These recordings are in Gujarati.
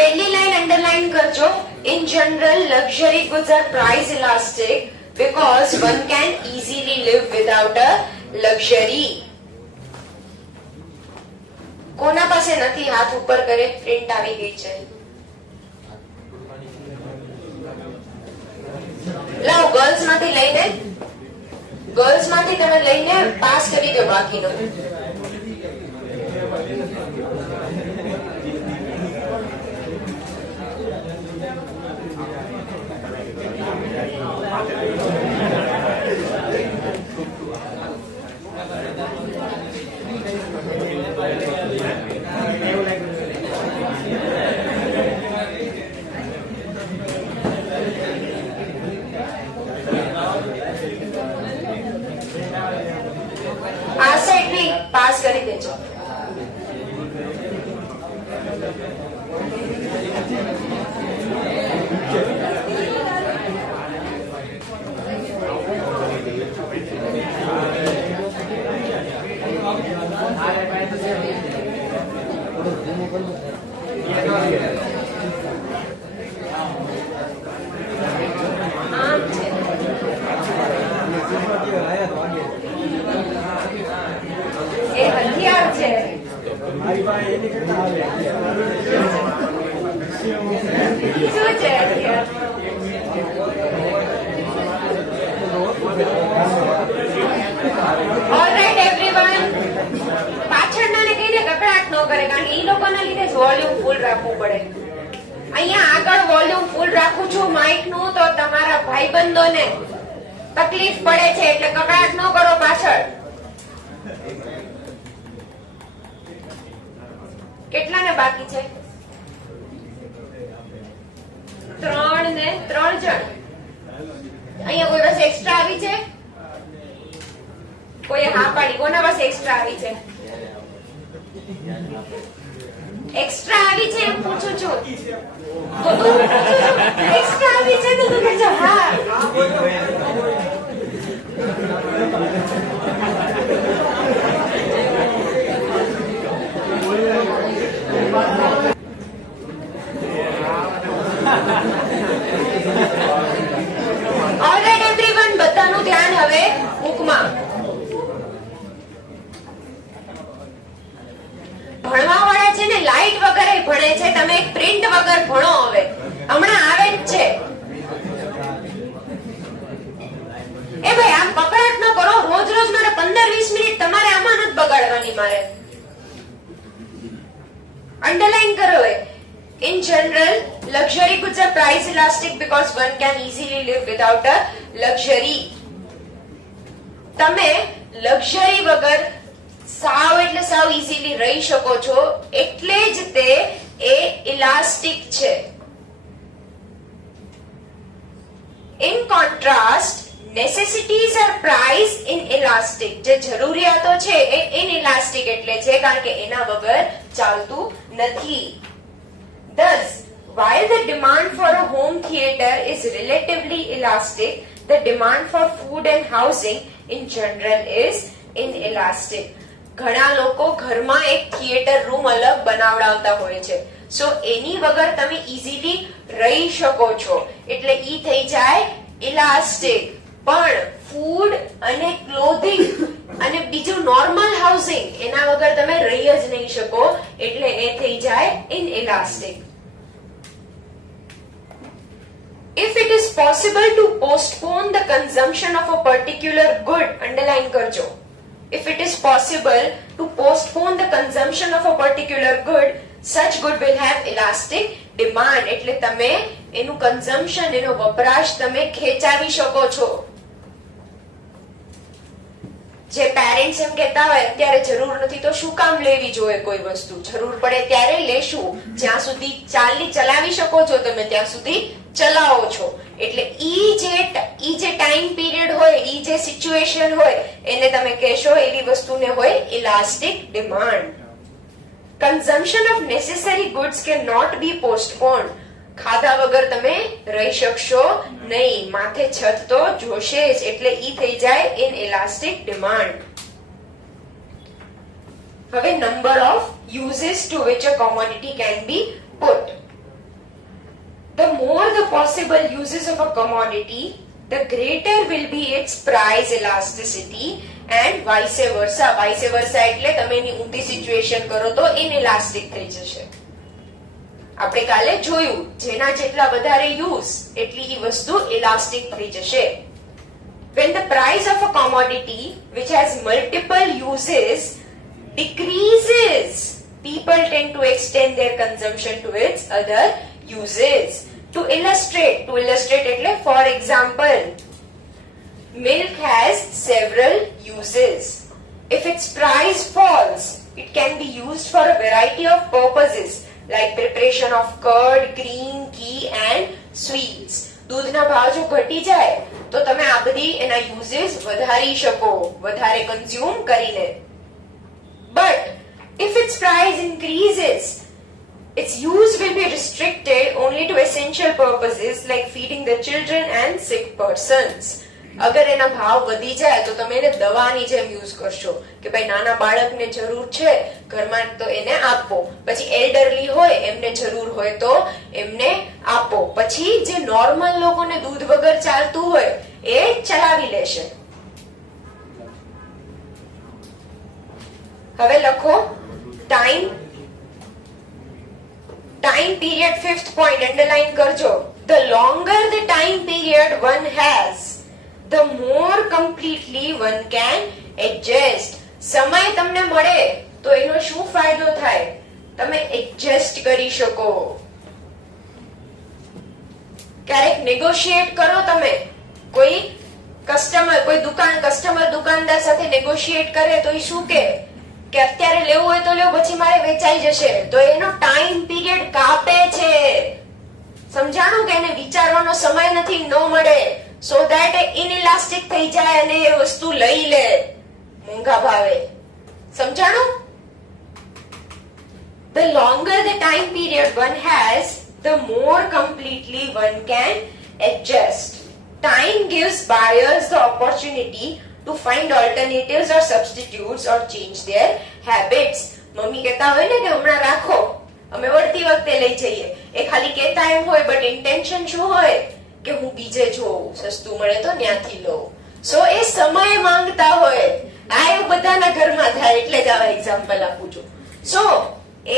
પહેલી લાઈન અંડરલાઈન કરજો. In general, luxury goods are price elastic because one can easily live without a luxury. કોના પાસે નથી? હાથ ઉપર કરે. પ્રિન્ટ આવી ગઈ છે. લાવ ગર્લ્સ માંથી લઈને, ગર્લ્સ માંથી તમે લઈને પાસ કરી દો બાકીનો. આ સાઈડ બી પાસ કરી દેજો. એ હથિયાર છે. શું છે હથિયાર? ઓલરાઈટ એવરીવન, પાછળનાને કહીને કકડાટ ન કરે, કારણ કે એ લોકોના લીધે જ વોલ્યુમ ફૂલ રાખવું પડે. અહીંયા આગળ વોલ્યુમ ફૂલ રાખું છું માઇક નું, તો તમારા ભાઈબંધોને તકલીફ પડે છે, એટલે કકડાટ ન કરો પાછળ. કેટલાને બાકી છે? 3 ને 3 જણ. અહીંયા કોઈ પાસે એક્સ્ટ્રા આવી છે? કોઈ હા પાડી? કોના પાસે એક્સ્ટ્રા આવી છે? એક્સ્ટ્રા આવી છે એમ પૂછું છું. તો તું એક્સ્ટ્રા આવી છે તો તું કહેજો હા. ઓલરાઈટ એવરીવન, બધાનું ધ્યાન હવે બુકમાં. ભણવા વાળા છે ને લાઈટ વગર ભણે છે, તમે એક પ્રિન્ટ વગર ભણો. હવે હમણાં આવે જ છે. એ ભાઈ આમ પકડાટ ન કરો. રોજ રોજ મારે 15-20 મિનિટ તમારે આમાં નથી બગાડવાની. મારે અંડરલાઈન કરો. In general, luxury goods are price elastic because one can easily live without a luxury. તમે લક્ઝરી વગર સાવ એટલે સાવ ઇઝીલી રહી શકો છો, એટલે જ તે એ ઇલાસ્ટિક છે. In contrast, necessities are priced inelastic. જે જરૂરિયાતો છે એ inelastic એટલે છે કારણ કે એના વગર ચાલતું નથી. Thus, while the demand for a home theater is relatively elastic, the demand for food and housing in general is inelastic. ઘણા લોકો ઘરમાં એક થિયેટર રૂમ અલગ બનાવડાવતા હોય છે, સો એની વગર તમે ઇઝીલી રહી શકો છો, એટલે ઈ થઈ જાય ઇલાસ્ટિક. પણ ફૂડ અને ક્લોથિંગ અને બીજું નોર્મલ હાઉસિંગ એના વગર તમે રહી જ નહીં શકો, એટલે એ થઈ જાય inelastic. If it is possible to postpone the consumption of a particular good, underline કરજો. If it is possible to postpone the consumption of a particular good, such good will have elastic demand. એટલે તમે એનું consumption, એનો વપરાશ તમે ખેંચાવી શકો છો. જે પેરેન્ટ્સ એમ કહેતા હોય અત્યારે જરૂર નથી તો શું કામ લેવી જોઈએ કોઈ વસ્તુ, જરૂર પડે ત્યારે લેશું, જ્યાં સુધી ચલાવી શકો છો તમે ત્યાં સુધી ચલાવો છો. એટલે ઈ જે ટાઈમ પીરિયડ હોય, ઈ જે સિચ્યુએશન હોય એને તમે કહેશો એવી વસ્તુને હોય elastic demand. Consumption of necessary goods can not be postponed. ખાધા વગર તમે રહી શકશો નહીં, માથે છત તો જોશે જ, એટલે ઈ થઈ જાય ઇનઇલાસ્ટિક ડિમાન્ડ. હવે number of uses two which a commodity can be put. possible uses of a commodity, the greater will be its price elasticity and vice versa. Vice versa એટલે તમે એની ઊંધી સિચ્યુએશન કરો તો inelastic થઈ જશે. આપણે કાલે જોયું જેના જેટલા વધારે યુઝ એટલી ઈ વસ્તુ ઇલાસ્ટિક થઈ જશે. When the price of a commodity which has multiple uses decreases, people tend to extend their consumption to its other uses. To illustrate એટલે for example, milk has several uses. If its price falls, it can be used for a variety of purposes like preparation of curd, cream, ghee and sweets. દૂધના ભાવ જો ઘટી જાય તો તમે આ બધી એના યુઝેસ વધારી શકો વધારે કન્ઝ્યુમ કરીને. But if its price increases, its use will be restricted only to essential purposes like feeding the children and sick persons. અગર એના ભાવ વધી જાય તો તમે એને દવાની જેમ યુઝ કરશો કે ભાઈ નાના બાળકને જરૂર છે ઘરમાં તો એને આપો, પછી એલ્ડરલી હોય એમને જરૂર હોય તો એમને આપો, પછી જે નોર્મલ લોકોને દૂધ વગર ચાલતું હોય એ ચલાવી લેશે. હવે લખો time period. 5th point underline કરજો. The longer the time period one has, the more completely one can adjust. સમય તમને મળે તો એનો શું ફાયદો થાય? તમે એડજસ્ટ કરી શકો. ક્યારેક નેગોશિએટ કરો તમે. કોઈ કસ્ટમર દુકાનદાર સાથે નેગોશિએટ કરે તો એ શું કે અત્યારે લેવું હોય તો લેવું, પછી મારે વેચાઈ જશે, તો એનો ટાઈમ પીરિયડ કાપે છે. સમજાણું કે એને વિચારવાનો સમય નથી, ન મળે, so that inelastic થઈ જાય અને એ વસ્તુ લઈ લે મોંઘા ભાવે. સમજાણું? The longer the time period one has, the more completely one can adjust. Time gives buyers the opportunity to find alternatives or substitutes or change their habits. Mummy કહેતા હોય ને કે હમણાં રાખો, અમે વળતી વખતે લઈ જઈએ, એ ખાલી કહેતા એમ હોય, બટ ઇન્ટેન્શન શું હોય કે હું બીજે જોઉં, સસ્તું મળે તો ત્યાંથી લઉં. સો એ સમય માંગતા હોય. આ એવું બધાના ઘરમાં થાય એટલે જ આવા એક્ઝામ્પલ આપું છું. સો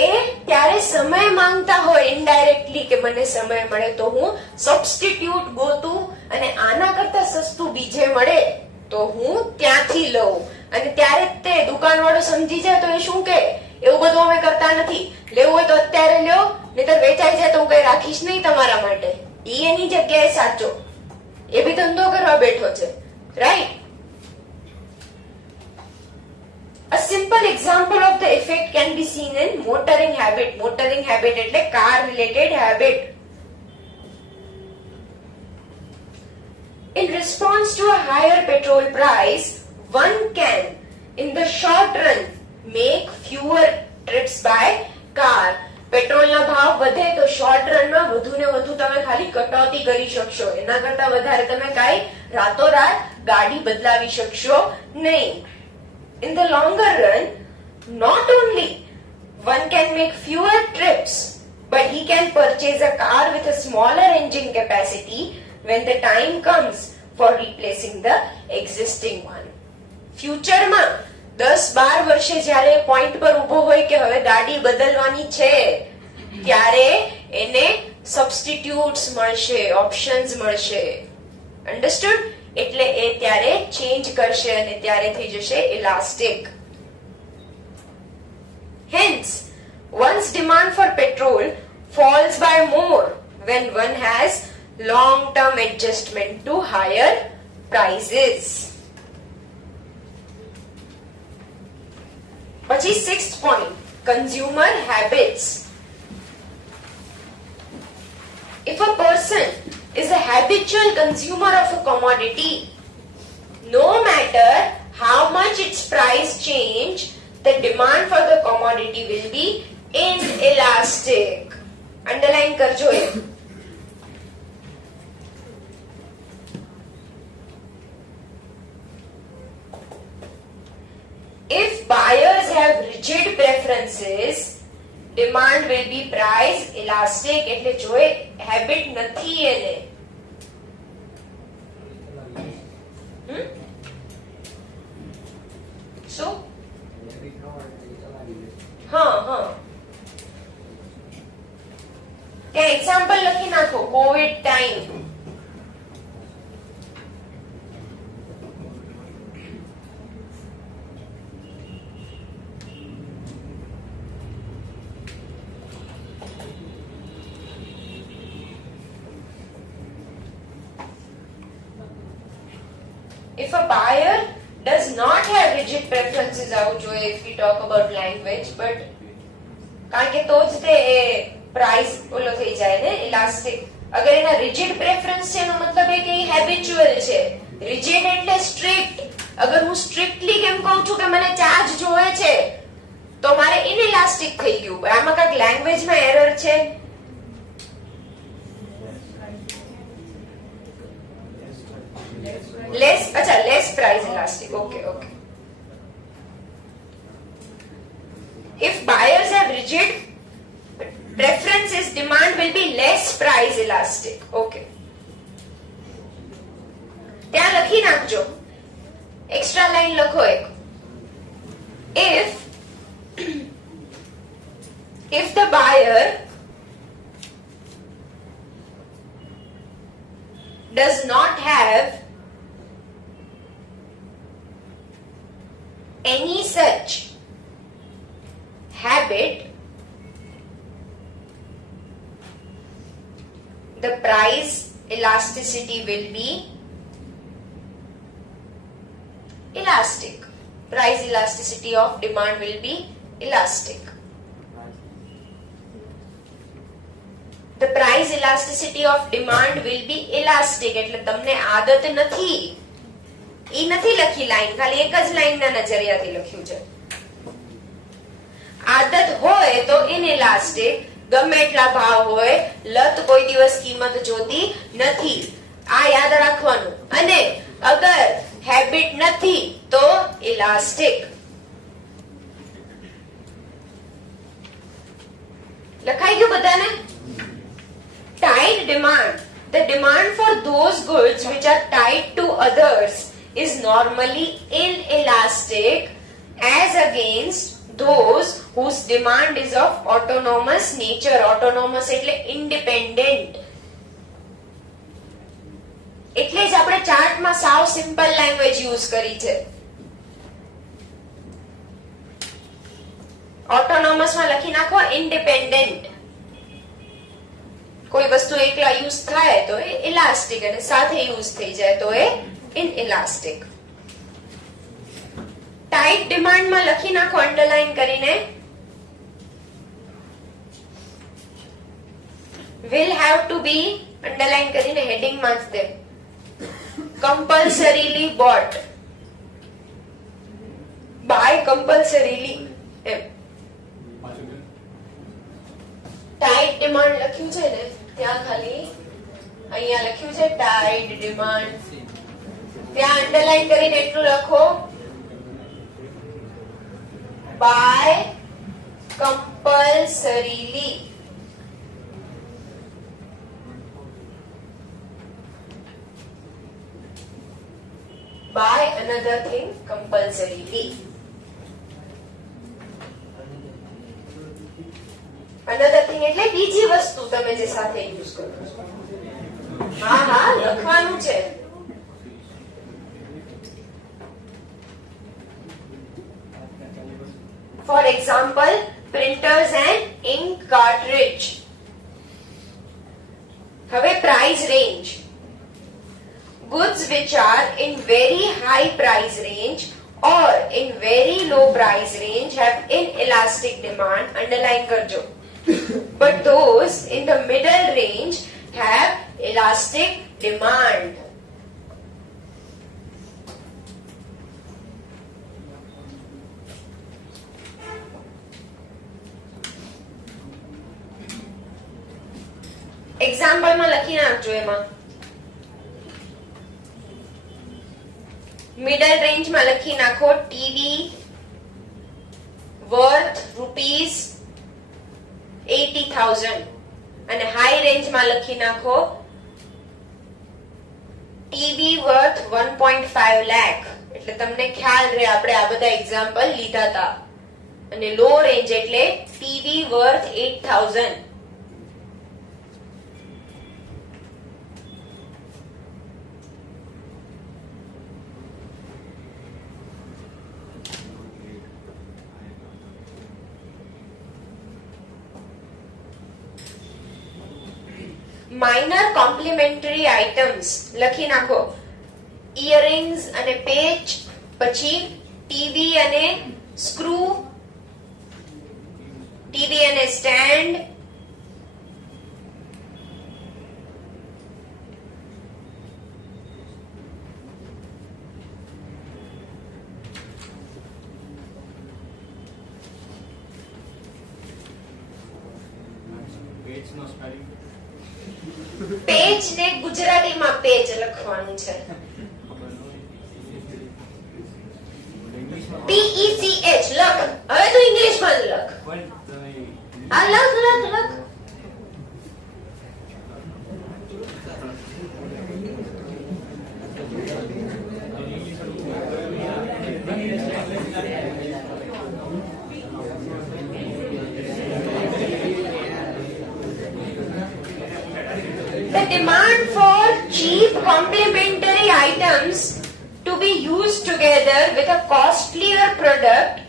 એ ત્યારે સમય માંગતા હોય ઇનડાયરેક્ટલી કે મને સમય મળે તો હું સબસ્ટિટ્યુટ ગોતું અને આના કરતા સસ્તું બીજે મળે તો હું ત્યાંથી લઉં. અને ત્યારે તે દુકાનવાળો સમજી જાય તો એ શું કે એવું બધું અમે કરતા નથી, લેવું હોય તો અત્યારે લ્યો, નહીતર વેચાઈ જાય તો હું કઈ રાખીશ નહીં તમારા માટે. ઈ એની જગ્યાએ સાચો, એ બી ધંધો કરવા બેઠો છે, right? A simple example of the effect can be seen in motoring habit. Motoring habit એટલે car related habit. In response to a higher petrol price, one can, in the short run, make fewer trips by car. પેટ્રોલના ભાવ વધે તો શોર્ટ રનમાં વધુ ને વધુ તમે ખાલી કટોતી કરી શકશો, એના કરતા વધારે તમે કાઈ રાતોરાત ગાડી બદલાવી શકશો નહીં. In the longer run, not only one can make fewer trips, but he can purchase a car with a smaller engine capacity when the time comes for replacing the existing one. ફ્યુચરમાં 10-12 વર્ષે જ્યારે પોઈન્ટ પર ઉભો હોય કે હવે ગાડી બદલવાની છે ત્યારે એને સબસ્ટિટ્યુટ્સ મળશે, ઓપ્શન્સ મળશે. અન્ડરસ્ટુડ? એટલે એ ત્યારે ચેન્જ કરશે અને ત્યારે થઈ જશે elastic. Hence, one's demand for petrol falls by more when one has long-term adjustment to higher prices. પછી 6th point, consumer habits. If a person is a habitual consumer of a commodity, no matter how much its price change, the demand for the commodity will be inelastic. Underline કરજો એ. If buyers have rigid preferences, demand will be price elastic એટલે જો એ હેબિટ નથી એને શું હા હા ત્યાં એક્ઝામ્પલ લખી નાખો Covid time if a buyer does not have rigid preferences આવું જોઈએ if we talk about language but કારણ કે તો જ તે પ્રાઇસ ઓલો થઈ જાય ને ઇલાસ્ટિક અગર એના રિજિડ પ્રેફરન્સ છે એનો મતલબ એ કે હેબિચ્યુઅલ છે રિજિડ એટલે સ્ટ્રિક્ટ અગર હું સ્ટ્રિક્ટલી કેમ કહું છું કે મને ચાર્જ જોવે છે તો મારે ઇનઇલાસ્ટિક થઈ ગયું આમાં કાંઈક લેંગ્વેજમાં એરર છે less acha less price elastic okay if buyers have rigid preferences demand will be less price elastic okay ત્યાં લખી નાખજો એક્સ્ટ્રા લાઈન લખો એક if the buyer does not have any such habit the price elasticity will be elastic price elasticity of demand will be elastic the price elasticity of demand will be elastic એટલે તમને આદત નથી ઈ નથી લખી લાઈન ખાલી એક જ લાઈનના નજરિયાથી લખ્યું છે આદત હોય તો ઇનઇલાસ્ટિક ગમે એટલા ભાવ હોય લત કોઈ દિવસ કિંમત જોતી નથી આ યાદ રાખવાનું અને અગર હેબિટ નથી તો ઇલાસ્ટિક લખાઈ ગયું બધાને tight demand the demand for those goods which are tied to others is normally inelastic as against those whose demand is of autonomous nature autonomous એટલે independent એટલે જ આપણે ચાર્ટમાં સાવ સિમ્પલ લેંગ્વેજ યુઝ કરી છે autonomous માં લખી નાખો independent કોઈ વસ્તુ એકલા યુઝ થાય તો એ ઇલાસ્ટિક અને સાથે યુઝ થઈ જાય તો એ inelastic ટાઈટ ડિમાન્ડ માં લખી નાખો અંડરલાઈન કરીને will have to be underline કરીને હેડિંગ માં જ દે compulsorily bought buy compulsorily એમ ટાઈટ ડિમાન્ડ લખ્યું છે ને ત્યાં ખાલી અહીંયા લખ્યું છે ટાઈટ ડિમાન્ડ ત્યાં અંડરલાઈન કરીને એટલું લખો by compulsorily by another thing compulsorily another thing એટલે બીજી વસ્તુ તમે જે સાથે યુઝ કરો છો હા હા લખવાનું છે for example printers and ink cartridge હવે price range goods which are in very high price range or in very low price range have inelastic demand underline karjo but those in the middle range have elastic demand example માં લખી નાખજો એમાં મિડલ રેન્જ માં લખી નાખો ટીવી વર્થ રૂપીસ 80,000 અને હાઈ રેન્જમાં લખી નાખો ટીવી વર્થ 1.5 લાખ. એટલે તમને ખ્યાલ રહે આપણે આ બધા એક્ઝામ્પલ લીધા હતા. અને લો રેન્જ એટલે TV worth 8,000. Minor complimentary items લખી નાખો ઇયરિંગ્સ અને પેચ, પછી ટીવી અને સ્ક્રૂ, ટીવી અને સ્ટેન્ડ, પેચ ને ગુજરાતીમાં પેચ લખવાનું છે. PECH લખ. હવે તો ઇંગ્લિશમાં જ લખ. આ લખ લખ લખ. The demand for cheap complementary items to be used together with a costlier product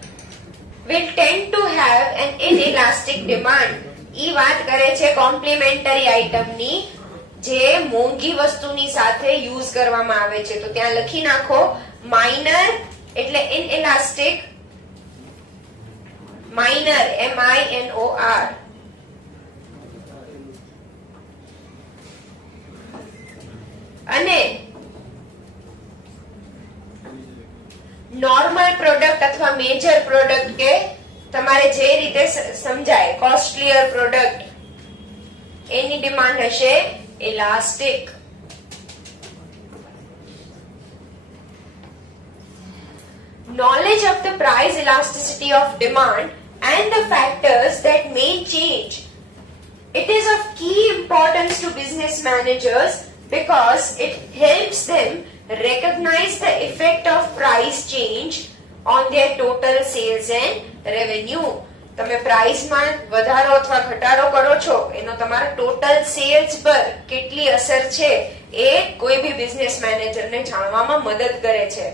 will tend to have an inelastic demand. ઈ વાત કરે છે કોમ્પ્લિમેન્ટરી આઇટમ ની જે મોંઘી વસ્તુની સાથે યુઝ કરવામાં આવે છે. તો ત્યાં લખી નાખો માઇનર એટલે inelastic, માઇનર MINOR. અને નોર્મલ પ્રોડક્ટ અથવા મેજર પ્રોડક્ટ કે તમારે જે રીતે સમજાય કોસ્ટલીયર પ્રોડક્ટ એની ડિમાન્ડ હશે elastic. Knowledge of the price elasticity of demand and the factors that may change. It is of key importance to business managers because it helps them recognize the effect of price change on their total sales and revenue. તમે પ્રાઇસમાં વધારો અથવા ઘટાડો કરો છો એનો તમારા ટોટલ સેલ્સ પર કેટલી અસર છે એ કોઈ બી બિઝનેસ મેનેજરને જાણવામાં મદદ કરે છે.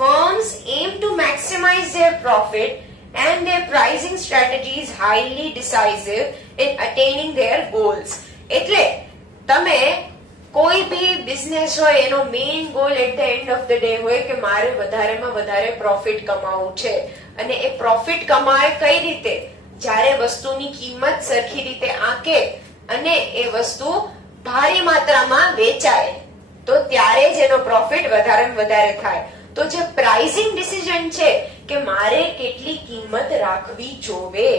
Firms aim to maximize their profit and their pricing strategy is highly decisive in attaining their goals. એટલે તમે કોઈ બી બિઝનેસ હોય એનો main goal at the end of the day હોય કે મારે વધારેમાં વધારે પ્રોફિટ કમાવવું છે. અને એ પ્રોફિટ કમાય કઈ રીતે? જ્યારે વસ્તુની કિંમત સરખી રીતે આંકે અને એ વસ્તુ ભારી માત્રામાં વેચાય તો ત્યારે જ એનો પ્રોફિટ વધારેમાં વધારે થાય. તો જે પ્રાઇસિંગ ડિસિઝન છે કે મારે કેટલી કિંમત રાખવી જોવે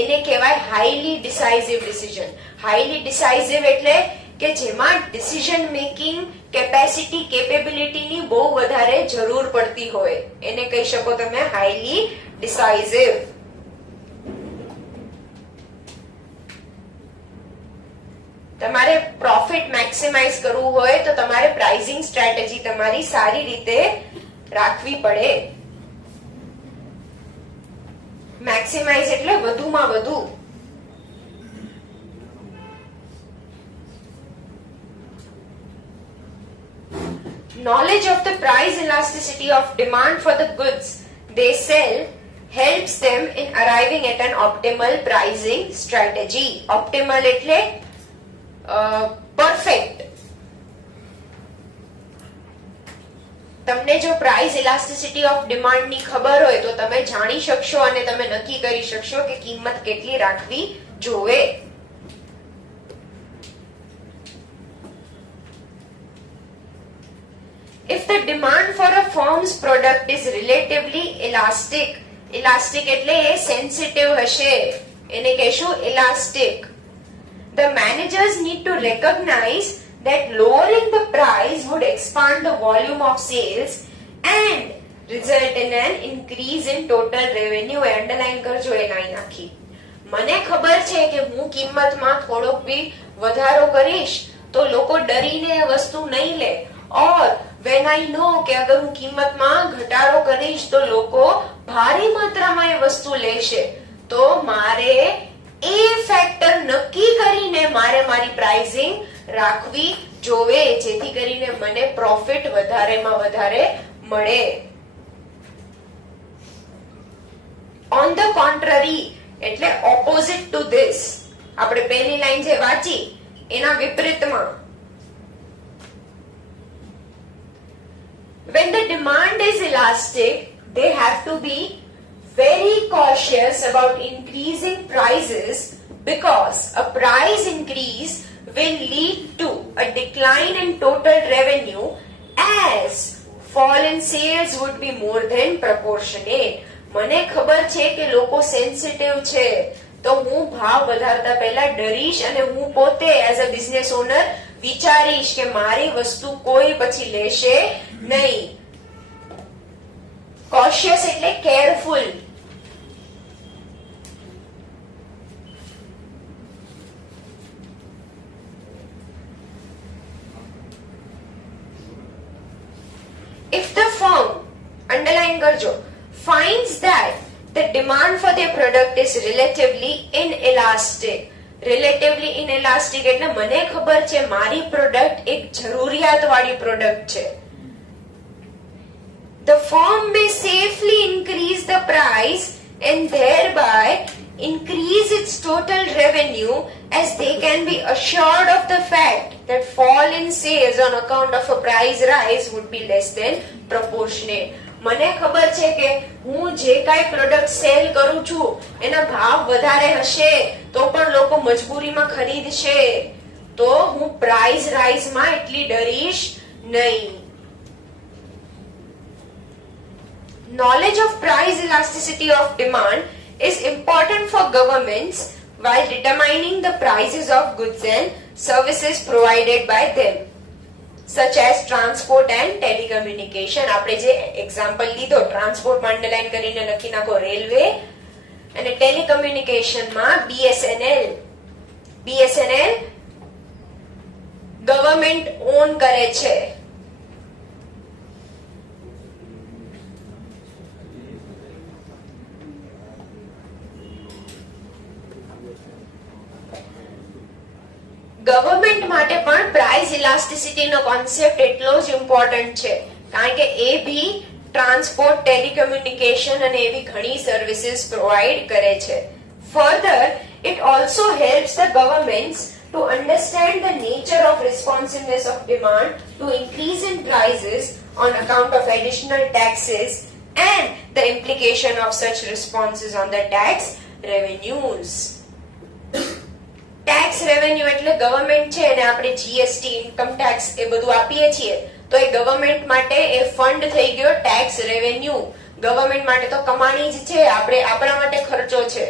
એને કહેવાય હાઈલી ડિસાઇઝિવ ડિસિઝન. હાઈલી ડિસાઇઝિવ એટલે કે જેમાં ડિસિઝન મેકિંગ કેપેસિટી કેપેબિલિટીની બહુ વધારે જરૂર પડતી હોય એને કહી શકો તમે હાઈલી ડિસાઇઝિવ. તમારે પ્રોફિટ મેક્સિમાઇઝ કરવું હોય તો તમારે પ્રાઇસિંગ સ્ટ્રેટેજી તમારી સારી રીતે રાખવી પડે. મેક્સિમાઇઝ એટલે વધુમાં વધુ. Knowledge of the price elasticity of demand for the goods they sell helps them in arriving at an optimal pricing strategy. Optimal એટલે perfect. તમને જો પ્રાઇસ ઇલાસ્ટિસિટી ઓફ ડિમાન્ડ ની ખબર હોય તો તમે જાણી શકશો અને તમે નક્કી કરી શકશો કે કિંમત કેટલી રાખવી જોવે. If the demand for a firm's product is relatively elastic, elastic એટલે એ sensitive હશે એને કહેશું elastic. The managers need to recognize that lowering the price would expand the volume of sales and result in an increase in total revenue. Underline કરજો એ લાઈન આખી. મને ખબર છે કે હું કિંમતમાં થોડોક બી વધારો કરીશ તો લોકો ડરીને એ વસ્તુ નહીં લે, ઓર when I know કે અગર હું કિંમતમાં ઘટાડો કરીશ તો લોકો ભારે માત્રામાં એ વસ્તુ લેશે, તો મારે એ ફેક્ટર નક્કી કરીને મારે મારી પ્રાઇસિંગ રાખવી જોવે, જેથી કરીને મને પ્રોફિટ વધારેમાં વધારે મળે. On the contrary એટલે ઓપોઝિટ ટુ ધીસ, આપણે પહેલી લાઈન જે વાંચી એના વિપરીતમાં, when the demand is elastic, they have to be very cautious about increasing prices because a price increase will lead to a decline in total revenue as fall in sales would be more than proportionate. મને ખબર છે કે લોકો સેન્સિટિવ છે, તો હું ભાવ વધારતા પહેલા ડરીશ અને હું પોતે એઝ અ બિઝનેસ ઓનર વિચારીશ કે મારી વસ્તુ કોઈ પછી લેશે નહીં. કોશિયસ એટલે careful. If the firm, underline કરજો, finds that the demand for their product is relatively inelastic. Relatively inelastic એટલે મને ખબર છે મારી પ્રોડક્ટ એક જરૂરિયાત વાળી પ્રોડક્ટ છે. The firm may safely increase the price and thereby increase its total revenue as they can be assured of the fact that fall in sales on account of a price rise would be less than proportionate. મને ખબર છે કે હું જે કાંઈ પ્રોડક્ટ સેલ કરું છું એના ભાવ વધારે હશે તો પણ લોકો મજબૂરીમાં ખરીદશે, તો હું પ્રાઇસ રાઇઝમાં એટલી ડરીશ નહીં. Knowledge of price elasticity of demand is important for governments while determining the prices of goods and services provided by them, such as transport and telecommunication. આપણે જે એક્ઝામ્પલ લીધો, ટ્રાન્સપોર્ટમાં અંડરલાઈન કરીને લખી નાખો રેલવે, અને ટેલિકમ્યુનિકેશનમાં BSNL. BSNL ગવર્નમેન્ટ ઓન કરે છે. ગવર્નમેન્ટ માટે પણ પ્રાઇસ ઇલાસ્ટિસિટીનો કોન્સેપ્ટ એટલો જ ઇમ્પોર્ટન્ટ છે, કારણ કે એ બી ટ્રાન્સપોર્ટ, ટેલિકમ્યુનિકેશન અને એવી ઘણી સર્વિસીસ પ્રોવાઈડ કરે છે. Further it also helps the governments to understand the nature of responsiveness of demand to increase in prices on account of additional taxes and the implication of such responses on the tax revenues. Tax revenue એટલે ગવર્નમેન્ટ છે અને આપણે જીએસટી, ઇન્કમ ટેક્સ એ બધું આપીએ છીએ, તો એ ગવર્નમેન્ટ માટે એ ફંડ થઈ ગયો ટેક્સ રેવન્યુ. ગવર્નમેન્ટ માટે તો કમાણી જ છે, આપણે આપણા માટે ખર્ચો છે.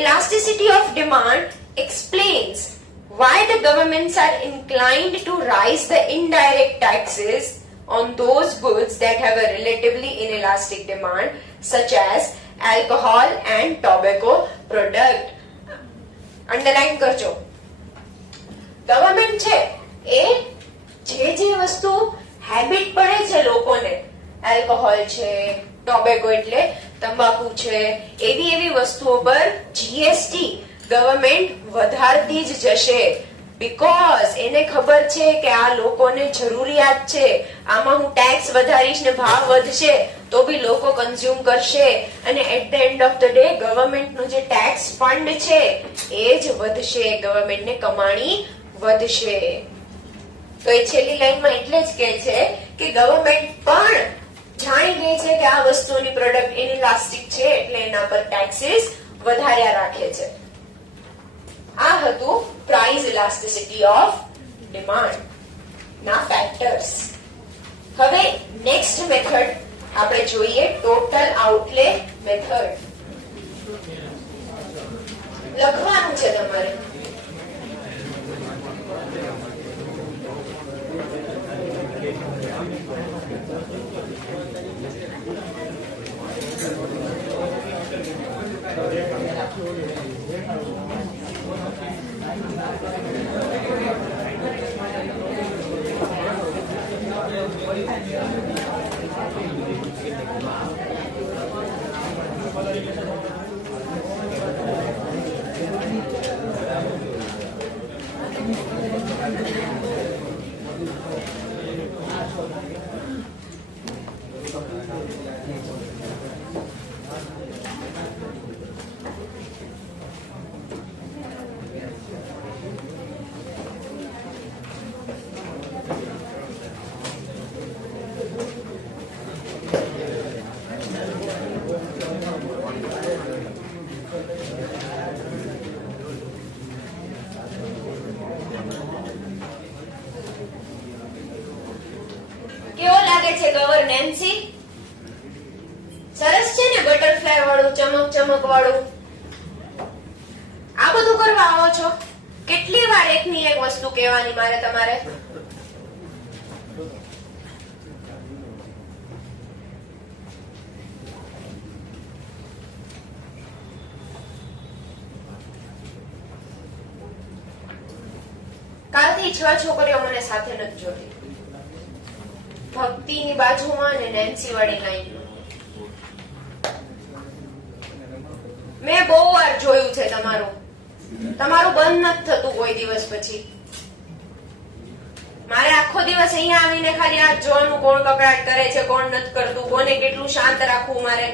Elasticity of demand explains why the governments are inclined to rise the indirect taxes on those goods that have a relatively inelastic demand, such as alcohol and tobacco product. Underline કરજો. ગવર્નમેન્ટ છે એ જે વસ્તુ હેબિટ પડે છે લોકોને, આલ્કોહોલ છે, ટોબેકો એટલે તંબાકુ છે, એવી વસ્તુઓ પર જીએસટી ગવર્નમેન્ટ વધારતી જ જશે, બીકોઝ એને ખબર છે કે આ લોકોને જરૂરિયાત છે, આમાં હું ટેક્સ વધારીશ ને ભાવ વધશે તો બી લોકો કન્ઝ્યુમ કરશે, અને at the end of the day ગવર્નમેન્ટનું જે ટેક્સ ફંડ છે એ જ વધશે, ગવર્નમેન્ટને કમાણી વધશે. તો એ છેલ્લી લાઈનમાં એટલે જ કહે છે કે ગવર્નમેન્ટ પણ જાણી ગઈ છે કે આ વસ્તુની પ્રોડક્ટ ઇનઇલાસ્ટિક છે એટલે એના પર ટેક્સીસ વધાર્યા રાખે છે. આ હતું પ્રાઇસ ઇલાસ્ટિસિટી ઓફ ડિમાન્ડ ના ફેક્ટર્સ. હવે નેક્સ્ટ મેથડ આપણે જોઈએ ટોટલ આઉટલે મેથડ. લખવાનું છે તમારે. કેવો લાગે છે કવર નેન્સી? સરસ છે ને, બટરફ્લાય વાળું, ચમક ચમક વાળું. આ બધું કરવા આવો છો? કેટલી વાર એકની એક વસ્તુ કહેવાની મારે તમારે? કાલથી 6 છોકરીઓ મને સાથે નથી જોતી. ભક્તિની બાજુમાં અને નેન્સી વાળી લાઈનમાં. મેં બહુ વાર જોયું છે તમારું બંધ નથી થતું કોઈ દિવસ. પછી મારે આખો દિવસ અહીંયા આવીને ખાલી આ જોવાનું કોણ કકડાટ કરે છે, કોણ નથી કરતું, કોને કેટલું શાંત રાખવું. મારે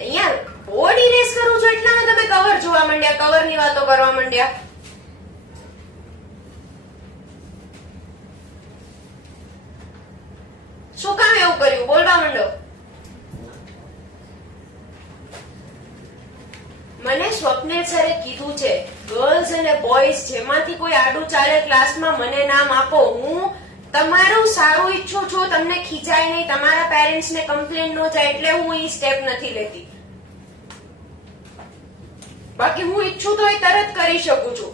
અહીંયા બોડી રેસ કરું છું એટલામાં તમે કવર જોવા માંડ્યા, કવરની વાતો કરવા માંડ્યા. શું કામ એવું કર્યું? બોલવા માંડો. મને સ્વપ્નિલ સરે કીધું છે, ગર્લ્સ અને બોયઝ જેમાંથી કોઈ આડું ચાલે ક્લાસમાં મને નામ આપો. હું તમારું સારું ઈચ્છું છું, તમને ખીજાય નહીં, તમારા પેરેન્ટ્સ ને કમ્પ્લેન ન જાય એટલે હું એ સ્ટેપ નથી લેતી. બાકી હું ઈચ્છું તો એ તરત કરી શકું છું.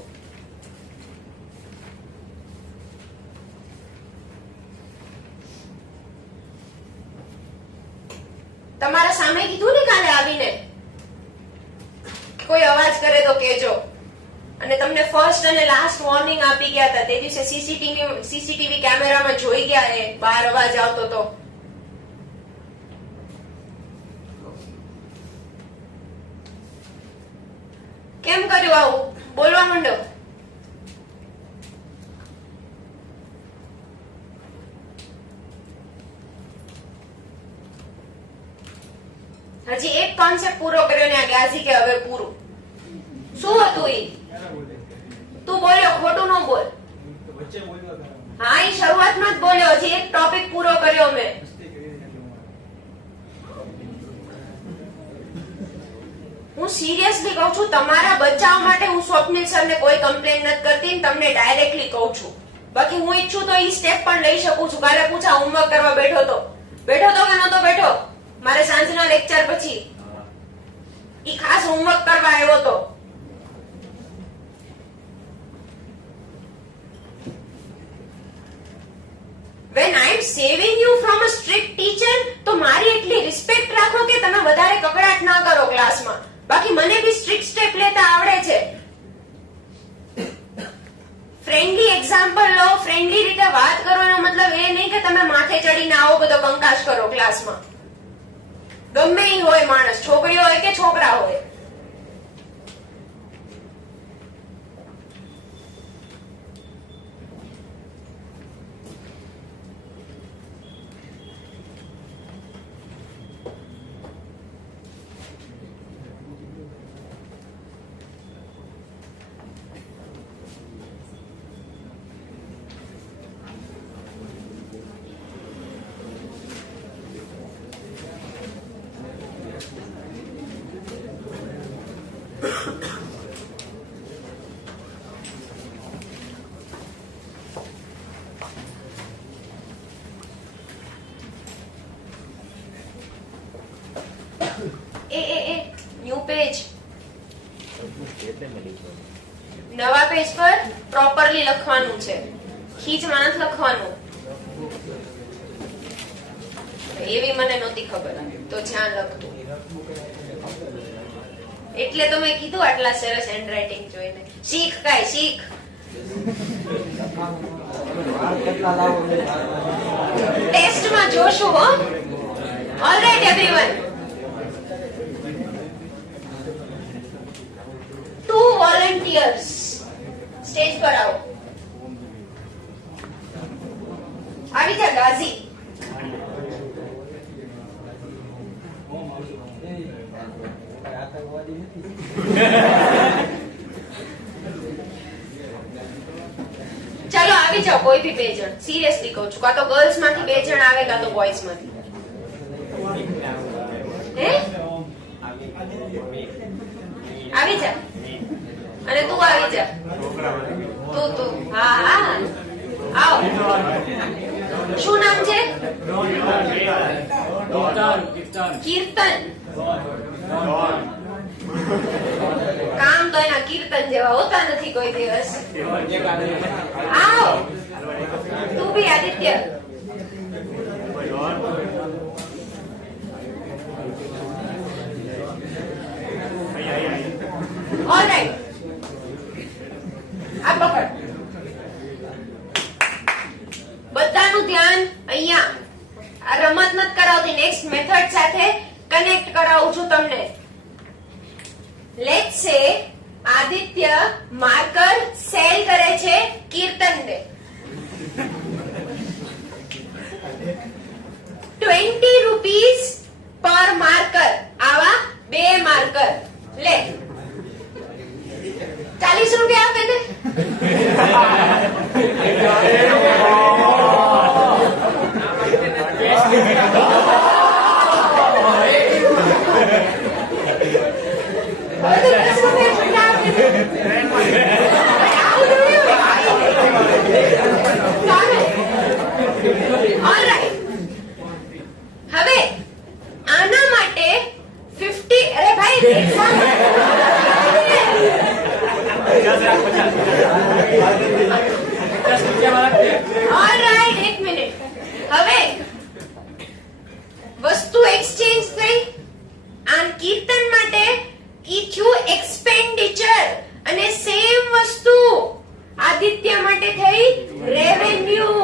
તમારા સામે કીધું ને કાલે આવીને, કોઈ અવાજ કરે તો કેજો. અને તમને ફર્સ્ટ અને લાસ્ટ વોર્નિંગ આપી ગયા હતા. તે દિવસે સીસીટીવી કેમેરામાં જોઈ ગયા એ બહાર અવાજ આવતો તો. કેમ કર્યું આવું? બોલવા માંડો. હજી એક કોન્સેપ્ટ પૂરો કર્યો ને આ ગાઝી કે હવે પૂરું. શું હતું ઈ? તું બોલ્યો, ખોટું ન બોલ. હા, એ શરૂઆતમાં જ બોલ્યો. હજી એક ટોપિક પૂરો કર્યો મેં. હું સિરિયસલી કહું છું, તમારા બચાવ માટે હું સ્વપ્નિલ સરને કોઈ કમ્પ્લેન નથી કરતી, તમને ડાયરેક્ટલી કહું છું. બાકી હું ઈચ્છું તો ઈ સ્ટેપ પણ લઈ શકું છું. કાલે પૂછા હોમવર્ક કરવા બેઠો તો કે નતો બેઠો? મારે સાંજના લેક્ચર પછી ઈ ખાસ હોમવર્ક કરવા આવ્યો તો. When I am saving you from a strict teacher, તો મારી એટલી રિસ્પેક્ટ રાખો કે તમે વધારે કકડાટ ના કરો ક્લાસમાં. બાકી મને બી સ્ટ્રિક્ટ સ્ટેપ લેતા આવડે છે. ફ્રેન્ડલી એક્ઝામ્પલ લો, ફ્રેન્ડલી રીતે વાત કરો એનો મતલબ એ નહીં કે તમે માથે ચડીને આવો બધો કંકાસ કરો ક્લાસમાં. ગમે ઈ હોય માણસ, છોકરીઓ હોય કે છોકરા હોય. ન્યૂ પેજ, નવા પેજ પર પ્રોપરલી લખવાનું છે, ખીચમાં નથી લખવાનું. એવી મને નહોતી ખબર, તો જ્યાં લખતું એટલે તો મેં કીધું આટલા સરસ હેન્ડરાઇટિંગ જોઈને. શીખ કાય શીખ. ટેસ્ટમાં જોશું હો. ઓલરાઈટ એવરીવન, 2 વોલન્ટિયર્સ સ્ટેજ પર આવો. આવી જા ગાઝી. ચાલો આવી જાઓ કોઈ બી 2 જણ. સિરિયસલી કહું છું, કાં તો ગર્લ્સ માંથી 2 જણ આવે કાં તો બોયઝ માંથી. હે આવી જા. અને તું આવી જા. તું હા હા આવો. શું નામ છે? કીર્તન. કામ તો એના કીર્તન જેવા હોતા નથી કોઈ દિવસ. આવો. તું બી આદિત્ય. ઓલરાઈટ, આ પકડ. બધાનું ધ્યાન અહીંયા. આ રમત નથી કરાવતી, નેક્સ્ટ મેથડ સાથે કનેક્ટ કરાવું છું તમને. લેટ્સ સે આદિત્ય માર્કર સેલ કરે છે કીર્તનને. 20 રૂપીસ પર માર્કર. આવા 2 માર્કર લે. 40 રૂપિયા આપે ને. હવે આના માટે 50. અરે ભાઈ ઓલરાઈટ, 1 મિનિટ. હવે વસ્તુ એક્સચેન્જ થઈ. આ કીર્તન માટે ઈ થયું એક્સપેન્ડિચર અને સેમ વસ્તુ આદિત્ય માટે થઈ રેવન્યુ.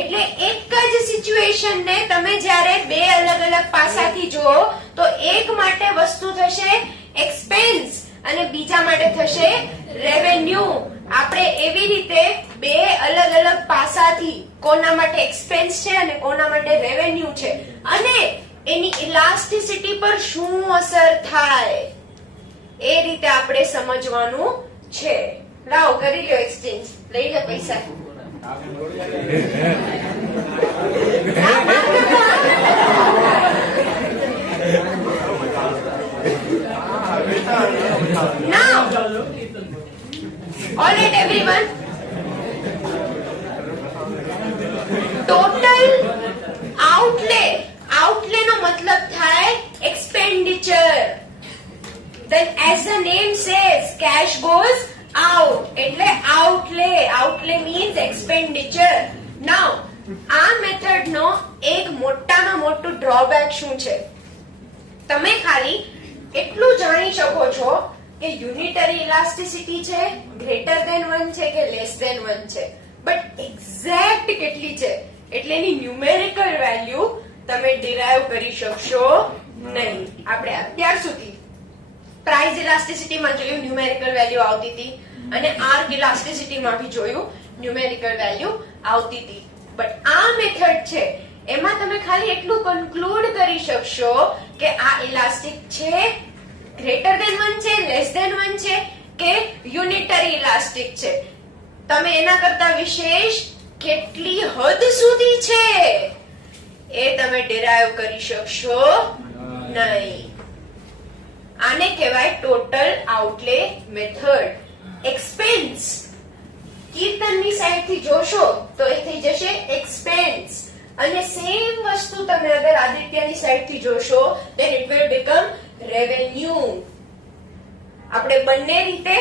એટલે એક જ સિચ્યુએશન ને તમે જ્યારે 2 અલગ અલગ પાસાથી જુઓ તો એક માટે વસ્તુ થશે એક્સપેન્સ અને બીજા માટે થશે રેવન્યુ. આપણે એવી રીતે 2 અલગ અલગ પાસાથી કોના માટે એક્સપેન્સ છે અને કોના માટે રેવન્યુ છે અને એની ઇલાસ્ટિસિટી પર શું અસર થાય એ રીતે આપણે સમજવાનું છે. લાવો કરી લ્યો એક્સચેન્જ. લઈ લે પૈસા. Now, all right, everyone. Total outlay. Outlay નો મતલબ થાય expenditure. Then, as the name says, cash goes out. એટલે outlay. Outlay means expenditure. Now, આ મેથડ નો એક મોટામાં મોટું ડ્રોબેક શું છે? તમે ખાલી એટલું જાણી શકો છો કે યુનિટરી ઇલાસ્ટિસિટી છે, ગ્રેટર ધેન 1 છે કે લેસ ધેન 1 છે, બટ એક્ઝેક્ટ કેટલી છે એટલે એની ન્યુમેરિકલ વેલ્યુ તમે ડિરાઈવ કરી શકશો નહીં. આપણે અત્યાર સુધી પ્રાઇસ ઇલાસ્ટિસિટીમાં જોયું ન્યુમેરિકલ વેલ્યુ આવતી હતી અને આર્ક ઇલાસ્ટિસિટીમાં બી જોયું ન્યુમેરિકલ વેલ્યુ આવતી હતી. બટ આ મેથડ છે એમાં તમે ખાલી એટલું કન્ક્લુડ કરી શકશો કે આ ઇલાસ્ટિક છે, ગ્રેટર ધેન 1 છે, લેસ ધેન 1 છે કે યુનિટરી ઇલાસ્ટિક છે. તમે એના કરતા વિશેષ કેટલી હદ સુધી છે એ તમે ડિરાઈવ કરી શકશો નહીં. આને કહેવાય ટોટલ આઉટલે મેથડ. એક્સપેન્સ કીર્તનની સાઈડ થી જોશો તો એ થઈ જશે એક્સપેન્સ અને સેમ વસ્તુ તમે અગર આદિત્યની સાઈડ થી જોશો then it will become revenue. આપણે બંને રીતે